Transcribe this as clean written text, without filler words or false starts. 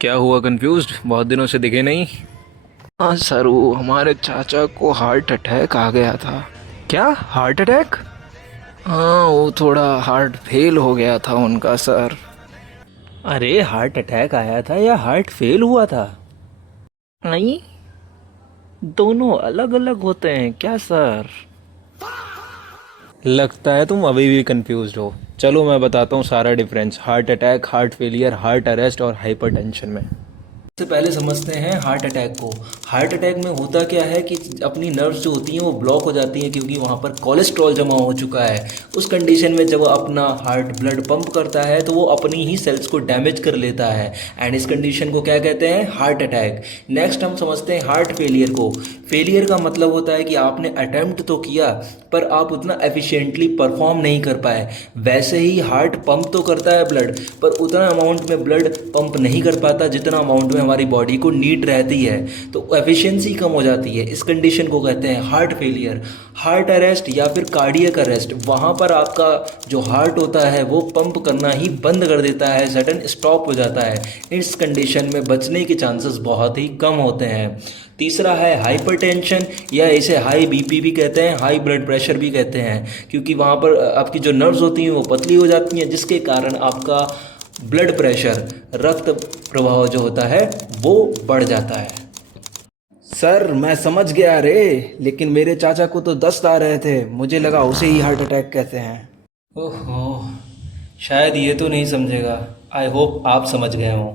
क्या हुआ? कंफ्यूज्ड? बहुत दिनों से दिखे नहीं। हाँ सर, वो हमारे चाचा को हार्ट अटैक आ गया था। क्या? Heart attack? हाँ, वो थोड़ा हार्ट फेल हो गया था उनका सर। अरे हार्ट अटैक आया था या हार्ट फेल हुआ था? नहीं, दोनों अलग अलग होते हैं क्या सर? लगता है तुम अभी भी कंफ्यूज हो। चलो मैं बताता हूँ सारा difference heart attack, heart failure, heart arrest और हाइपरटेंशन में। सबसे पहले समझते हैं हार्ट अटैक को। हार्ट अटैक में होता क्या है कि अपनी नर्व्स जो होती हैं वो ब्लॉक हो जाती हैं क्योंकि वहाँ पर कोलेस्ट्रॉल जमा हो चुका है। उस कंडीशन में जब वो अपना हार्ट ब्लड पंप करता है तो वो अपनी ही सेल्स को डैमेज कर लेता है। एंड इस कंडीशन को क्या कहते हैं? Heart attack. नेक्स्ट हम समझते हैं हार्ट फेलियर को। फेलियर का मतलब होता है कि आपने अटेम्प्ट तो किया पर आप उतना एफिशिएंटली परफॉर्म नहीं कर पाए। वैसे ही हार्ट पंप तो करता है ब्लड, पर उतना अमाउंट में ब्लड पंप नहीं कर पाता जितना अमाउंट में हमारी बॉडी को नीड रहती है। तो एफिशिएंसी कम हो जाती है। इस कंडीशन को कहते हैं हार्ट फेलियर। हार्ट अरेस्ट या फिर कार्डियक अरेस्ट, वहाँ पर आपका जो हार्ट होता है वो पंप करना ही बंद कर देता है, सडन स्टॉप हो जाता है। इस कंडीशन में बचने के चांसेस बहुत ही कम होते हैं। तीसरा है हाइपरटेंशन, या इसे हाई बीपी भी कहते हैं, हाई ब्लड प्रेशर भी कहते हैं, क्योंकि वहाँ पर आपकी जो नर्व्स होती हैं वो पतली हो जाती हैं जिसके कारण आपका ब्लड प्रेशर, रक्त प्रवाह जो होता है वो बढ़ जाता है। सर मैं समझ गया रे, लेकिन मेरे चाचा को तो दस्त आ रहे थे, मुझे लगा उसे ही हार्ट अटैक कहते हैं। ओहो, शायद ये तो नहीं समझेगा। आई होप आप समझ गए हों।